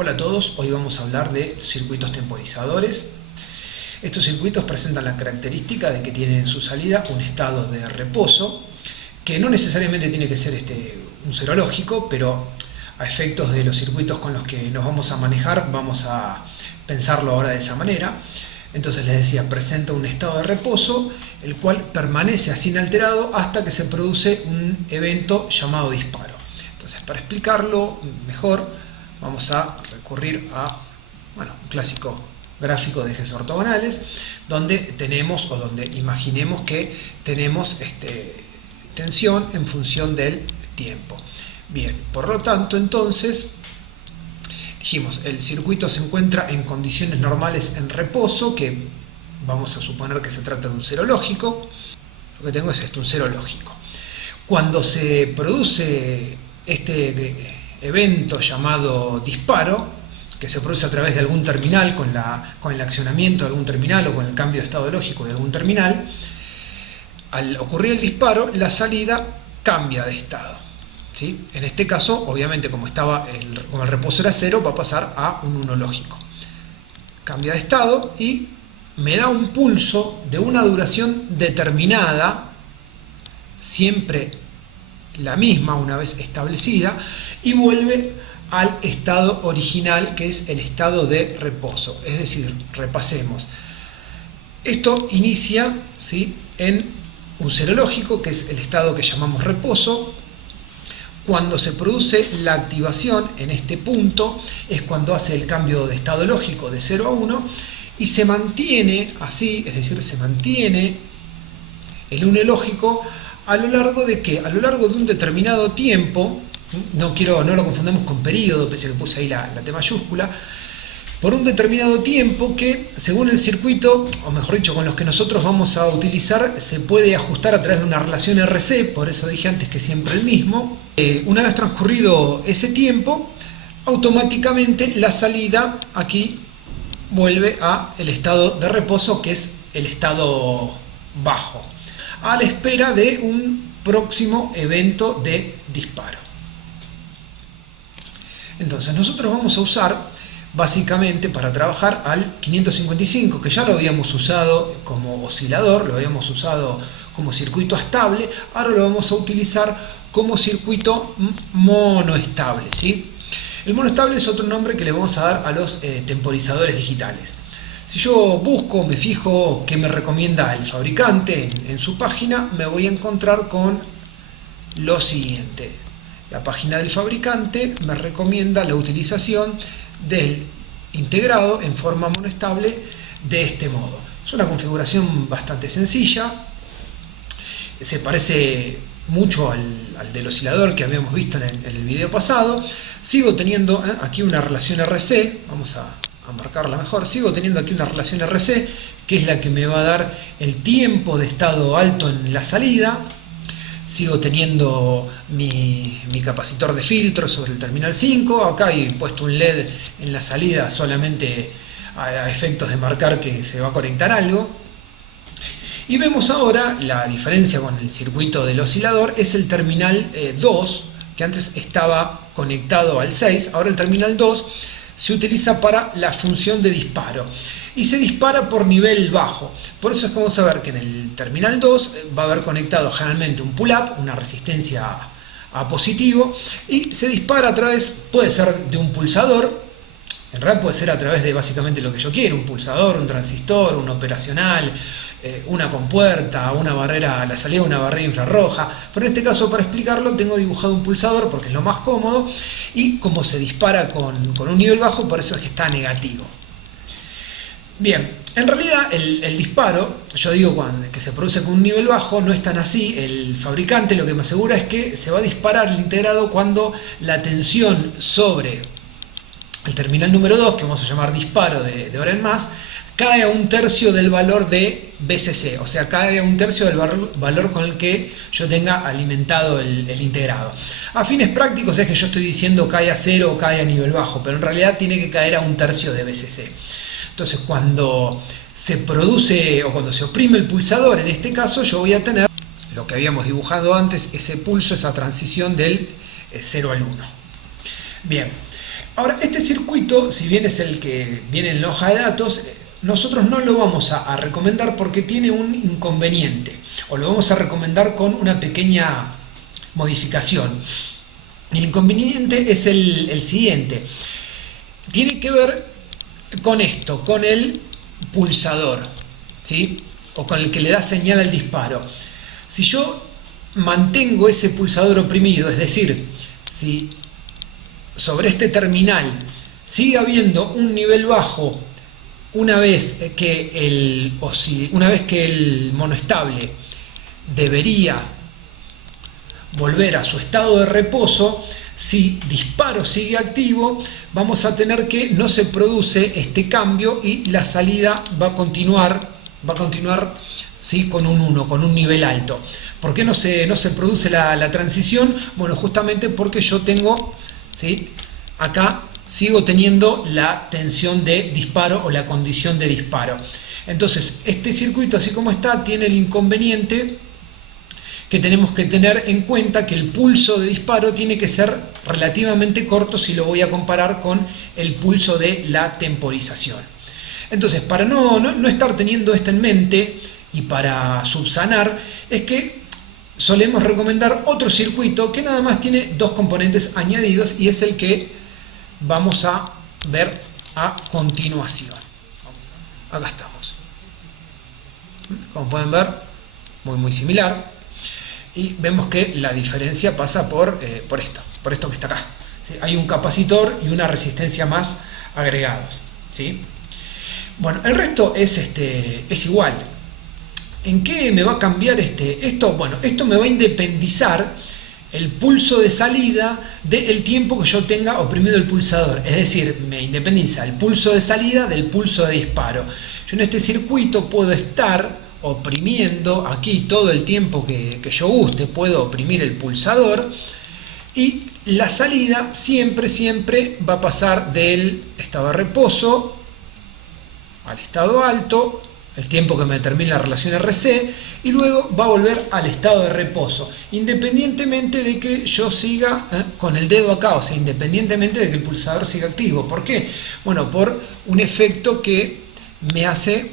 Hola a todos, hoy vamos a hablar de circuitos temporizadores. Estos circuitos presentan la característica de que tienen en su salida un estado de reposo, que no necesariamente tiene que ser un serológico, pero a efectos de los circuitos con los que nos vamos a manejar, vamos a pensarlo ahora de esa manera. Entonces les decía, presenta un estado de reposo, el cual permanece así inalterado hasta que se produce un evento llamado disparo. Entonces, para explicarlo mejor, vamos a recurrir a un clásico gráfico de ejes ortogonales, donde tenemos, o donde imaginemos que tenemos tensión en función del tiempo. Bien, por lo tanto, entonces, dijimos, el circuito se encuentra en condiciones normales en reposo, que vamos a suponer que se trata de un serológico. Lo que tengo es un serológico. Cuando se produce evento llamado disparo, que se produce a través de algún terminal, con el accionamiento de algún terminal o con el cambio de estado lógico de algún terminal, al ocurrir el disparo, la salida cambia de estado, ¿sí? En este caso, obviamente, como el reposo era cero, va a pasar a un 1 lógico. Cambia de estado y me da un pulso de una duración determinada, siempre la misma una vez establecida, y vuelve al estado original, que es el estado de reposo. Es decir, repasemos. Esto inicia, ¿sí?, en un serológico, que es el estado que llamamos reposo. Cuando se produce la activación en este punto es cuando hace el cambio de estado lógico de 0 a 1 y se mantiene así, es decir, se mantiene el 1 lógico a lo largo de ¿qué? A lo largo de un determinado tiempo. No lo confundamos con periodo, pese a que puse ahí la T mayúscula, por un determinado tiempo que, según el circuito, o mejor dicho, con los que nosotros vamos a utilizar, se puede ajustar a través de una relación RC, por eso dije antes que siempre el mismo. Una vez transcurrido ese tiempo, automáticamente la salida aquí vuelve al estado de reposo, que es el estado bajo, a la espera de un próximo evento de disparo. Entonces nosotros vamos a usar básicamente para trabajar al 555, que ya lo habíamos usado como oscilador, lo habíamos usado como circuito estable, ahora lo vamos a utilizar como circuito monoestable, ¿sí? El monoestable es otro nombre que le vamos a dar a los temporizadores digitales. Si yo busco, me fijo qué me recomienda el fabricante en su página, me voy a encontrar con lo siguiente. La página del fabricante me recomienda la utilización del integrado en forma monoestable de este modo. Es una configuración bastante sencilla, se parece mucho al del oscilador que habíamos visto en el video pasado. Sigo teniendo aquí una relación RC, vamos a marcarla mejor. Sigo teniendo aquí una relación RC, que es la que me va a dar el tiempo de estado alto en la salida. Sigo teniendo mi capacitor de filtro sobre el terminal 5. Acá he puesto un LED en la salida solamente a efectos de marcar que se va a conectar algo. Y vemos ahora la diferencia con el circuito del oscilador. Es el terminal 2, que antes estaba conectado al 6. Ahora el terminal 2 se utiliza para la función de disparo y se dispara por nivel bajo. Por eso es que vamos a ver que en el terminal 2 va a haber conectado generalmente un pull-up, una resistencia a positivo, y se dispara a través, puede ser de un pulsador, en realidad puede ser a través de básicamente lo que yo quiero, un pulsador, un transistor, un operacional, una compuerta, una barrera, la salida de una barrera infrarroja, pero en este caso, para explicarlo, tengo dibujado un pulsador porque es lo más cómodo, y como se dispara con un nivel bajo, por eso es que está negativo. Bien, en realidad el disparo, yo digo que se produce con un nivel bajo, no es tan así. El fabricante lo que me asegura es que se va a disparar el integrado cuando la tensión sobre el terminal número 2, que vamos a llamar disparo de ahora en más, cae a 1/3 del valor de BCC, o sea, cae a 1/3 del valor con el que yo tenga alimentado el integrado. A fines prácticos es que yo estoy diciendo cae a 0 o cae a nivel bajo, pero en realidad tiene que caer a 1/3 de BCC. Entonces, cuando se produce o cuando se oprime el pulsador, en este caso, yo voy a tener lo que habíamos dibujado antes, ese pulso, esa transición del 0 al 1. Bien, Ahora, este circuito, si bien es el que viene en la hoja de datos, nosotros no lo vamos a recomendar porque tiene un inconveniente, o lo vamos a recomendar con una pequeña modificación. El inconveniente es el siguiente. Tiene que ver con esto, con el pulsador, ¿sí? O con el que le da señal al disparo. Si yo mantengo ese pulsador oprimido, es decir, si sobre este terminal sigue habiendo un nivel bajo una vez que el monoestable debería volver a su estado de reposo, si disparo sigue activo, vamos a tener que no se produce este cambio y la salida va a continuar ¿sí? Con un 1, con un nivel alto. ¿Por qué no se produce la transición? Bueno, justamente porque yo tengo, ¿sí? Acá sigo teniendo la tensión de disparo o la condición de disparo. Entonces, este circuito, así como está, tiene el inconveniente que tenemos que tener en cuenta que el pulso de disparo tiene que ser relativamente corto si lo voy a comparar con el pulso de la temporización. Entonces, para no estar teniendo esto en mente y para subsanar, es que solemos recomendar otro circuito que nada más tiene dos componentes añadidos y es el que vamos a ver a continuación. Acá estamos. Como pueden ver, muy similar. Y vemos que la diferencia pasa por esto que está acá, ¿sí? Hay un capacitor y una resistencia más agregados, ¿sí? Bueno, el resto es igual. ¿En qué me va a cambiar esto? Bueno, esto me va a independizar el pulso de salida del tiempo que yo tenga oprimido el pulsador. Es decir, me independiza el pulso de salida del pulso de disparo. Yo en este circuito puedo estar oprimiendo aquí todo el tiempo que yo guste, puedo oprimir el pulsador y la salida siempre va a pasar del estado de reposo al estado alto, el tiempo que me determina la relación RC, y luego va a volver al estado de reposo, independientemente de que yo siga con el dedo acá, o sea, independientemente de que el pulsador siga activo. ¿Por qué? Bueno, por un efecto que me hace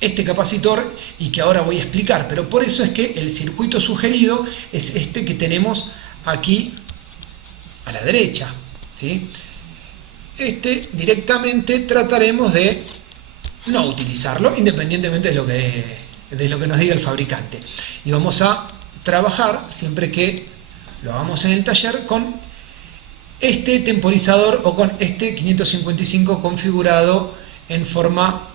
este capacitor y que ahora voy a explicar, pero por eso es que el circuito sugerido es este que tenemos aquí a la derecha, ¿sí? Directamente trataremos de no utilizarlo, independientemente de lo que nos diga el fabricante, y vamos a trabajar siempre que lo hagamos en el taller con este temporizador o con este 555 configurado en forma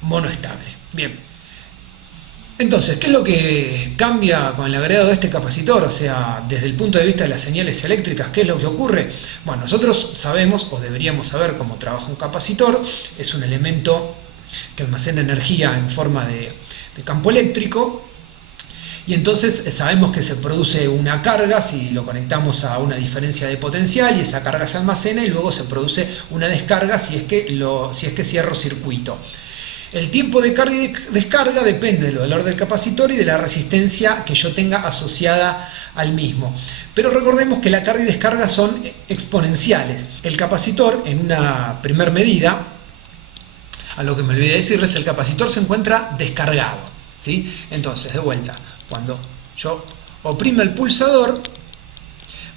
monoestable. Bien, entonces, ¿qué es lo que cambia con el agregado de este capacitor? O sea, desde el punto de vista de las señales eléctricas, ¿qué es lo que ocurre? Bueno, nosotros sabemos, o deberíamos saber, cómo trabaja un capacitor. Es un elemento que almacena energía en forma de campo eléctrico, y entonces sabemos que se produce una carga si lo conectamos a una diferencia de potencial, y esa carga se almacena y luego se produce una descarga si es que cierro circuito. El tiempo de carga y descarga depende del valor del capacitor y de la resistencia que yo tenga asociada al mismo. Pero recordemos que la carga y descarga son exponenciales. El capacitor, en una primer medida, a lo que me olvidé decirles, el capacitor se encuentra descargado, ¿sí? Entonces, de vuelta, cuando yo oprimo el pulsador,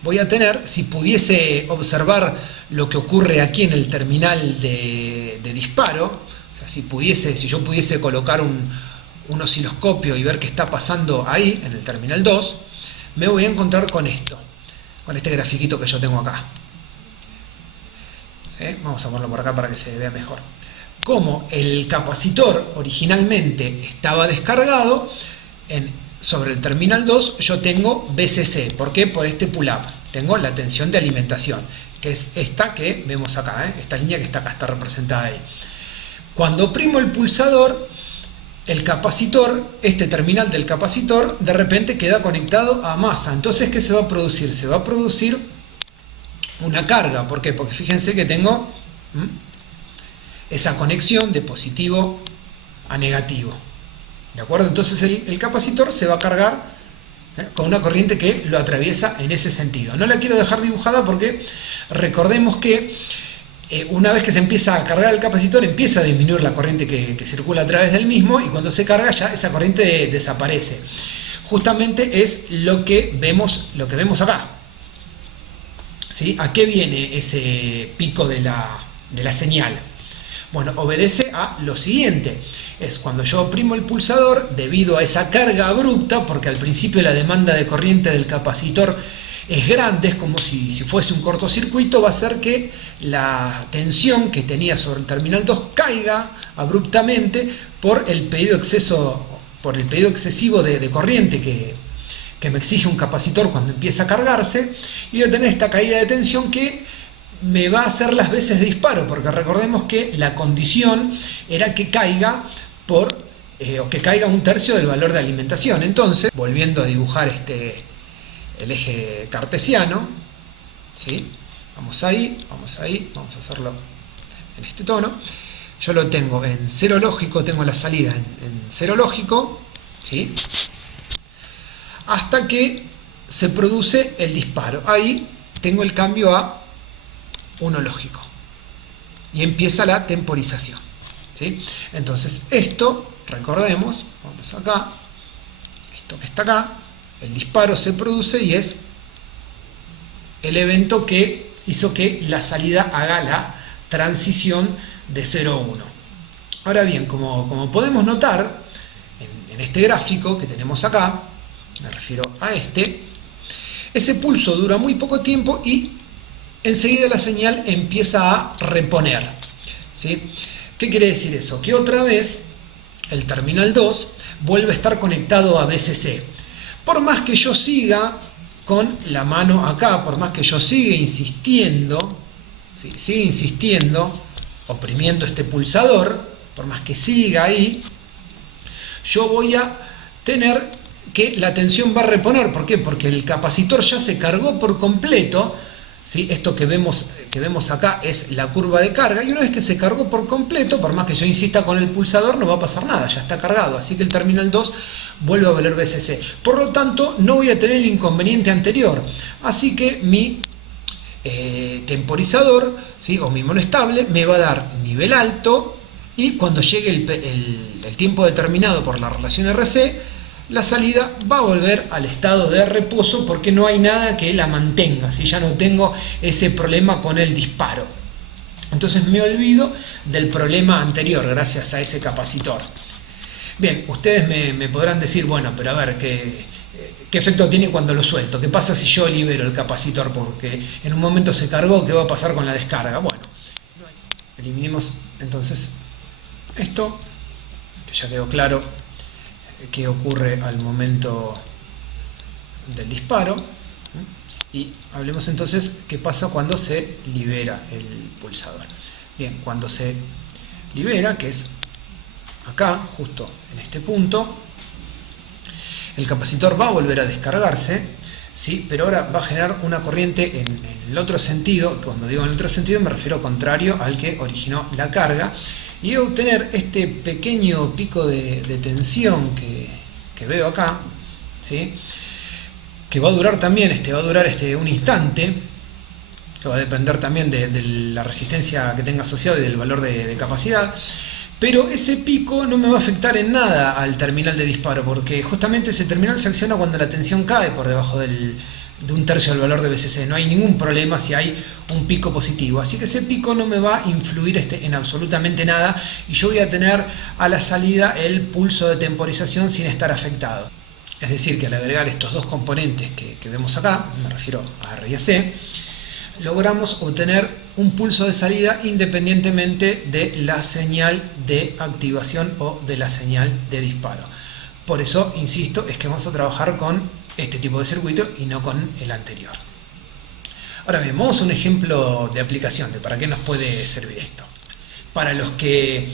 voy a tener, si pudiese observar lo que ocurre aquí en el terminal de disparo, o sea, si yo pudiese colocar un osciloscopio y ver qué está pasando ahí, en el terminal 2, me voy a encontrar con esto, con este grafiquito que yo tengo acá. ¿Sí? Vamos a ponerlo por acá para que se vea mejor. Como el capacitor originalmente estaba descargado, sobre el terminal 2 yo tengo VCC. ¿Por qué? Por este pull-up. Tengo la tensión de alimentación, que es esta que vemos acá, esta línea que está acá, está representada ahí. Cuando oprimo el pulsador, el capacitor, este terminal del capacitor, de repente queda conectado a masa. Entonces, ¿qué se va a producir? Se va a producir una carga. ¿Por qué? Porque fíjense que tengo esa conexión de positivo a negativo. ¿De acuerdo? Entonces el capacitor se va a cargar con una corriente que lo atraviesa en ese sentido. No la quiero dejar dibujada porque recordemos que una vez que se empieza a cargar el capacitor, empieza a disminuir la corriente que circula a través del mismo, y cuando se carga ya esa corriente desaparece. Justamente es lo que vemos acá. ¿Sí? ¿A qué viene ese pico de la señal? Bueno, obedece a lo siguiente. Es cuando yo oprimo el pulsador, debido a esa carga abrupta, porque al principio la demanda de corriente del capacitor es grande, es como si fuese un cortocircuito, va a hacer que la tensión que tenía sobre el terminal 2 caiga abruptamente por el pedido excesivo de corriente que me exige un capacitor cuando empieza a cargarse, y voy a tener esta caída de tensión que me va a hacer las veces de disparo, porque recordemos que la condición era que caiga o que caiga un tercio del valor de alimentación. Entonces, volviendo a dibujar el eje cartesiano, ¿sí? Vamos ahí, vamos a hacerlo en este tono. Yo lo tengo en cero lógico, tengo la salida en cero lógico, ¿sí? Hasta que se produce el disparo. Ahí tengo el cambio a 1 lógico y empieza la temporización, ¿sí? Entonces esto, recordemos, vamos acá, esto que está acá, el disparo se produce y es el evento que hizo que la salida haga la transición de 0 a 1. Ahora bien, como podemos notar en este gráfico que tenemos acá, me refiero a ese pulso dura muy poco tiempo y enseguida la señal empieza a reponer, ¿sí? ¿Qué quiere decir eso? Que otra vez el terminal 2 vuelve a estar conectado a VCC. Por más que yo siga con la mano acá, por más que yo siga insistiendo, ¿sí? Siga insistiendo, oprimiendo este pulsador, por más que siga ahí, yo voy a tener que la tensión va a reponer. ¿Por qué? Porque el capacitor ya se cargó por completo, ¿sí? Esto que vemos acá es la curva de carga, y una vez que se cargó por completo, por más que yo insista con el pulsador, no va a pasar nada, ya está cargado, así que el terminal 2 vuelve a valer VCC. Por lo tanto, no voy a tener el inconveniente anterior, así que mi temporizador, ¿sí? O mi monoestable me va a dar nivel alto, y cuando llegue el tiempo determinado por la relación RC, la salida va a volver al estado de reposo porque no hay nada que la mantenga, ¿sí? Ya no tengo ese problema con el disparo. Entonces me olvido del problema anterior gracias a ese capacitor. Bien, ustedes me podrán decir, bueno, pero a ver, ¿qué efecto tiene cuando lo suelto? ¿Qué pasa si yo libero el capacitor? Porque en un momento se cargó, ¿qué va a pasar con la descarga? Bueno, eliminemos entonces esto, que ya quedó claro qué ocurre al momento del disparo, y hablemos entonces qué pasa cuando se libera el pulsador. Bien, cuando se libera, que es acá, justo en este punto, el capacitor va a volver a descargarse, ¿sí? Pero ahora va a generar una corriente en el otro sentido. Cuando digo en el otro sentido me refiero contrario al que originó la carga, y voy a obtener este pequeño pico de tensión que veo acá, ¿sí? Que va a durar también, un instante, que va a depender también de la resistencia que tenga asociado y del valor de capacidad. Pero ese pico no me va a afectar en nada al terminal de disparo, porque justamente ese terminal se acciona cuando la tensión cae por debajo de un tercio del valor de VCC. No hay ningún problema si hay un pico positivo. Así que ese pico no me va a influir en absolutamente nada, y yo voy a tener a la salida el pulso de temporización sin estar afectado. Es decir, que al agregar estos dos componentes que vemos acá, me refiero a R y a C, logramos obtener un pulso de salida independientemente de la señal de activación o de la señal de disparo. Por eso, insisto, es que vamos a trabajar con este tipo de circuito y no con el anterior. Ahora bien, vamos a un ejemplo de aplicación de para qué nos puede servir esto. Para los que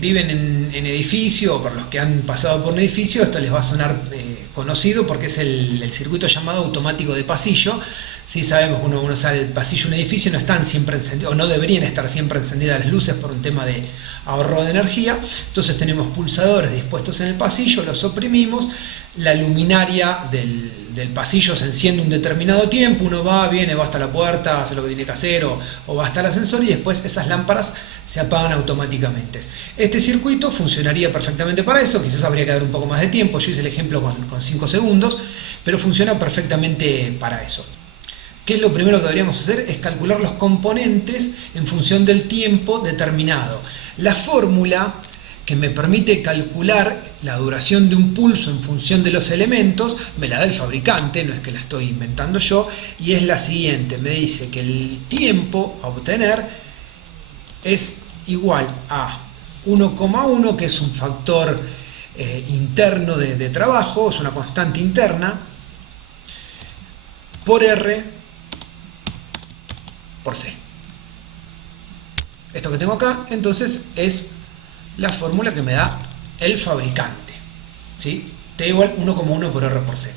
viven en edificio, o para los que han pasado por un edificio, esto les va a sonar conocido porque es el circuito llamado automático de pasillo. Sí, sabemos, uno sale al pasillo de un edificio, no están siempre encendidos, o no deberían estar siempre encendidas las luces por un tema de ahorro de energía. Entonces tenemos pulsadores dispuestos en el pasillo, los oprimimos, la luminaria del pasillo se enciende un determinado tiempo, uno va, viene, va hasta la puerta, hace lo que tiene que hacer o va hasta el ascensor y después esas lámparas se apagan automáticamente. Este circuito funcionaría perfectamente para eso, quizás habría que dar un poco más de tiempo, yo hice el ejemplo con 5 segundos, pero funciona perfectamente para eso. ¿Qué es lo primero que deberíamos hacer? Es calcular los componentes en función del tiempo determinado. La fórmula que me permite calcular la duración de un pulso en función de los elementos, me la da el fabricante, no es que la estoy inventando yo, y es la siguiente, me dice que el tiempo a obtener es igual a 1,1, que es un factor interno de trabajo, es una constante interna, por R por C. Esto que tengo acá, entonces, es la fórmula que me da el fabricante, ¿sí? T igual 1,1 por R por C.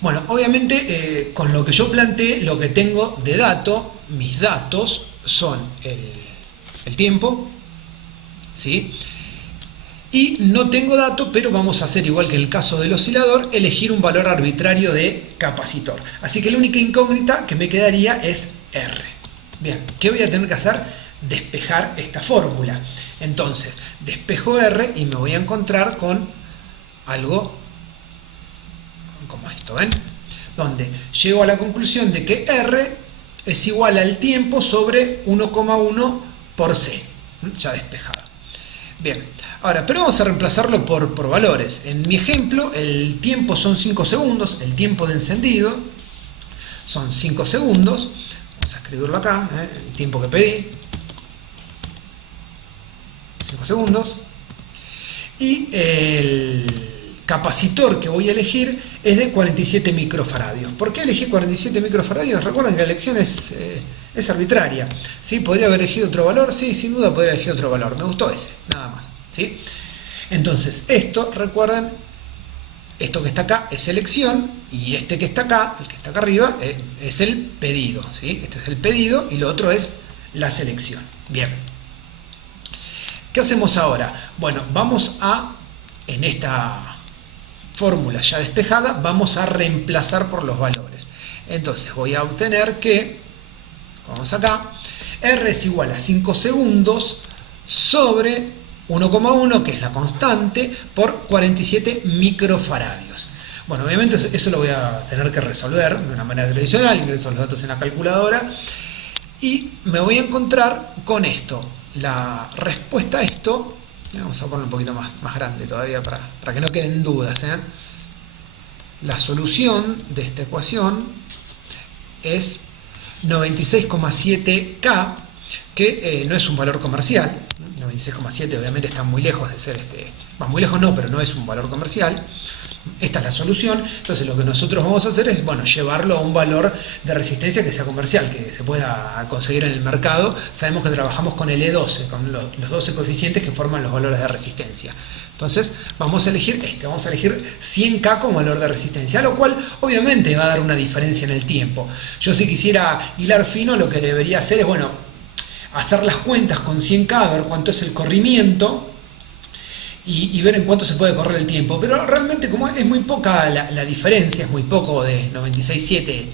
Bueno, obviamente con lo que yo planteé, lo que tengo de dato, mis datos son el tiempo, ¿sí? Y no tengo dato, pero vamos a hacer, igual que en el caso del oscilador, elegir un valor arbitrario de capacitor. Así que la única incógnita que me quedaría es R. Bien, ¿qué voy a tener que hacer? Despejar esta fórmula. Entonces, despejo R y me voy a encontrar con algo como esto, ¿ven? Donde llego a la conclusión de que R es igual al tiempo sobre 1,1 por C, ya despejado. Bien, ahora, pero vamos a reemplazarlo por valores. En mi ejemplo, el tiempo son 5 segundos, el tiempo de encendido son 5 segundos. Vamos a escribirlo acá, el tiempo que pedí. 5 segundos. Y el capacitor que voy a elegir es de 47 microfaradios. ¿Por qué elegí 47 microfaradios? Recuerden que la elección es arbitraria, ¿sí? ¿Podría haber elegido otro valor? Sí, sin duda podría haber elegido otro valor. Me gustó ese, nada más, ¿sí? Entonces, esto, recuerden, esto que está acá es selección y este que está acá, el que está acá arriba, es el pedido, ¿sí? Este es el pedido y lo otro es la selección. Bien. ¿Qué hacemos ahora? Bueno, vamos a, en esta fórmula ya despejada, vamos a reemplazar por los valores. Entonces voy a obtener que, vamos acá, R es igual a 5 segundos sobre 1,1, que es la constante, por 47 microfaradios. Bueno, obviamente eso lo voy a tener que resolver de una manera tradicional, ingreso los datos en la calculadora y me voy a encontrar con esto. La respuesta a esto, vamos a ponerlo un poquito más grande todavía para que no queden dudas, ¿eh? La solución de esta ecuación es 96,7K, que no es un valor comercial. 96,7 obviamente está muy lejos de ser muy lejos no, pero no es un valor comercial. Esta es la solución. Entonces lo que nosotros vamos a hacer es, bueno, llevarlo a un valor de resistencia que sea comercial, que se pueda conseguir en el mercado. Sabemos que trabajamos con el E12, con los 12 coeficientes que forman los valores de resistencia. Entonces vamos a elegir vamos a elegir 100K como valor de resistencia, lo cual obviamente va a dar una diferencia en el tiempo. Yo, si quisiera hilar fino, lo que debería hacer es, bueno, hacer las cuentas con 100K, ver cuánto es el corrimiento y ver en cuánto se puede correr el tiempo. Pero realmente, como es muy poca la diferencia, es muy poco de 96,7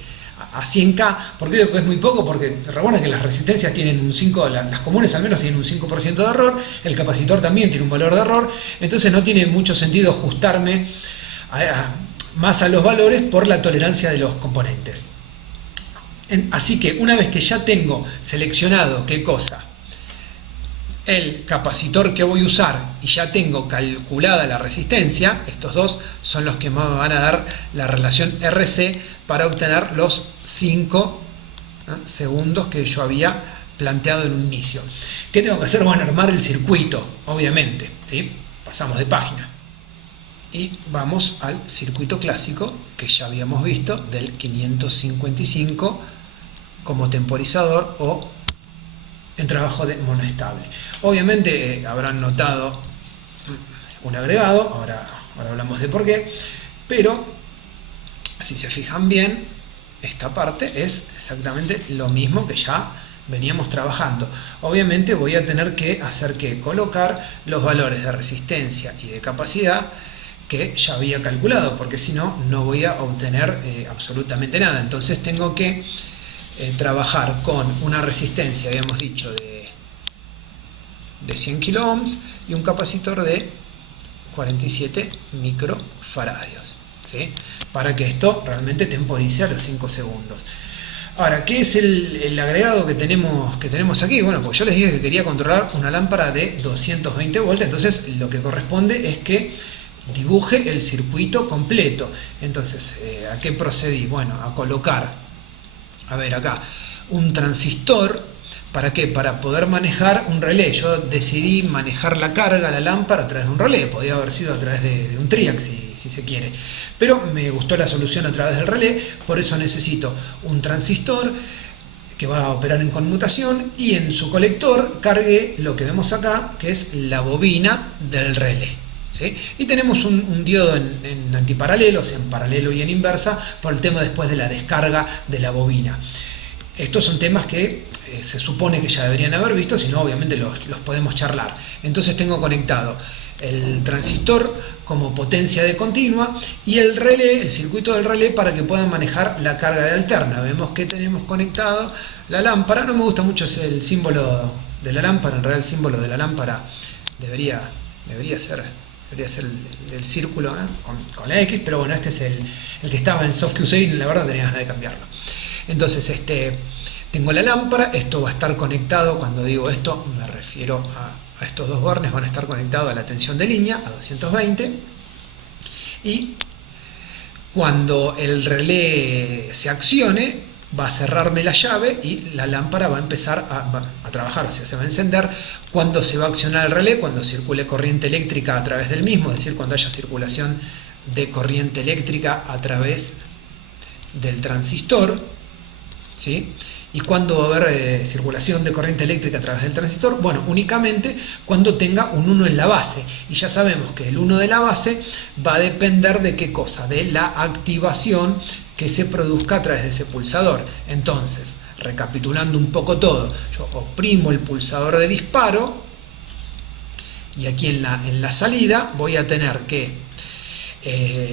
a 100K. ¿Por qué digo que es muy poco? Porque recuerden que las resistencias tienen un 5, las comunes al menos tienen un 5% de error, el capacitor también tiene un valor de error, entonces no tiene mucho sentido ajustarme más a los valores por la tolerancia de los componentes. Así que una vez que ya tengo seleccionado qué cosa, el capacitor que voy a usar, y ya tengo calculada la resistencia, estos dos son los que me van a dar la relación RC para obtener los 5 segundos que yo había planteado en un inicio. ¿Qué tengo que hacer? Bueno, armar el circuito, obviamente, ¿sí? Pasamos de página y vamos al circuito clásico que ya habíamos visto del 555 como temporizador o en trabajo de monoestable. Obviamente habrán notado un agregado, ahora hablamos de por qué, pero si se fijan bien, esta parte es exactamente lo mismo que ya veníamos trabajando. Obviamente voy a tener que hacer que colocar los valores de resistencia y de capacidad que ya había calculado, porque si no, no voy a obtener absolutamente nada. Entonces tengo que trabajar con una resistencia, habíamos dicho, de 100 kilo ohms y un capacitor de 47 microfaradios, ¿sí? Para que esto realmente temporice a los 5 segundos. Ahora, ¿qué es el agregado que tenemos aquí? Bueno, pues yo les dije que quería controlar una lámpara de 220 volts, entonces lo que corresponde es que dibuje el circuito completo. Entonces, ¿a qué procedí? Bueno, a colocar, a ver acá, un transistor. ¿Para qué? Para poder manejar un relé. Yo decidí manejar la carga, la lámpara, a través de un relé. Podría haber sido a través de un triac, si se quiere. Pero me gustó la solución a través del relé, por eso necesito un transistor que va a operar en conmutación y en su colector cargue lo que vemos acá, que es la bobina del relé, ¿sí? Y tenemos un diodo en antiparalelos, en paralelo y en inversa, por el tema después de la descarga de la bobina. Estos son temas que se supone que ya deberían haber visto, si no obviamente los podemos charlar. Entonces tengo conectado el transistor como potencia de continua y el relé, el circuito del relé, para que puedan manejar la carga de alterna. Vemos que tenemos conectado la lámpara. No me gusta mucho el símbolo de la lámpara, en realidad el símbolo de la lámpara debería ser el círculo, con la X, pero bueno, este es el que estaba en el soft que usé y la verdad tenía ganas de cambiarlo. Entonces tengo la lámpara, esto va a estar conectado, cuando digo esto me refiero a estos dos bornes, van a estar conectados a la tensión de línea, a 220, y cuando el relé se accione va a cerrarme la llave y la lámpara va a empezar a trabajar, o sea, se va a encender. Cuando se va a accionar el relé, cuando circule corriente eléctrica a través del mismo, es decir, cuando haya circulación de corriente eléctrica a través del transistor, ¿sí? ¿Y cuándo va a haber circulación de corriente eléctrica a través del transistor? Bueno, únicamente cuando tenga un 1 en la base. Y ya sabemos que el 1 de la base va a depender de qué cosa, de la activación que se produzca a través de ese pulsador. Entonces, recapitulando un poco todo, yo oprimo el pulsador de disparo y aquí en la salida voy a tener que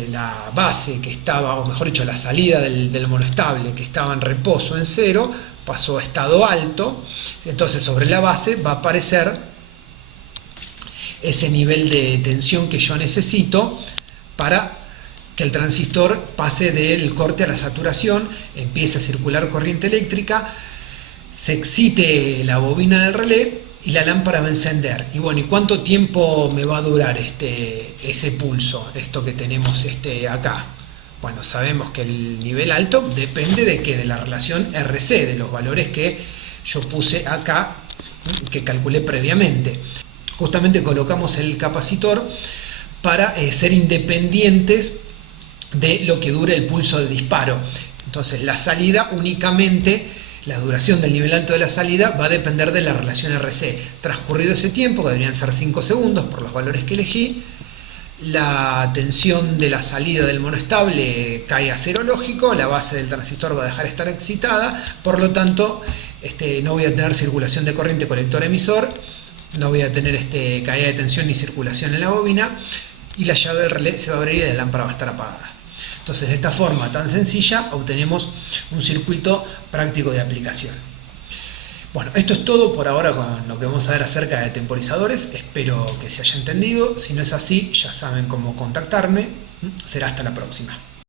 la base que estaba, o mejor dicho, la salida del monoestable que estaba en reposo en 0, pasó a estado alto. Entonces sobre la base va a aparecer ese nivel de tensión que yo necesito para que el transistor pase del corte a la saturación, empiece a circular corriente eléctrica, se excite la bobina del relé y la lámpara va a encender. Y bueno, ¿y cuánto tiempo me va a durar ese pulso? Esto que tenemos acá. Bueno, sabemos que el nivel alto depende de que de la relación RC, de los valores que yo puse acá, que calculé previamente. Justamente colocamos el capacitor para ser independientes de lo que dure el pulso de disparo. Entonces la salida únicamente, la duración del nivel alto de la salida va a depender de la relación RC. Transcurrido ese tiempo, que deberían ser 5 segundos por los valores que elegí, la tensión de la salida del monoestable cae a cero lógico, la base del transistor va a dejar de estar excitada, por lo tanto no voy a tener circulación de corriente colector-emisor, no voy a tener caída de tensión ni circulación en la bobina, y la llave del relé se va a abrir y la lámpara va a estar apagada. Entonces, de esta forma tan sencilla obtenemos un circuito práctico de aplicación. Bueno, esto es todo por ahora con lo que vamos a ver acerca de temporizadores. Espero que se haya entendido. Si no es así, ya saben cómo contactarme. Será hasta la próxima.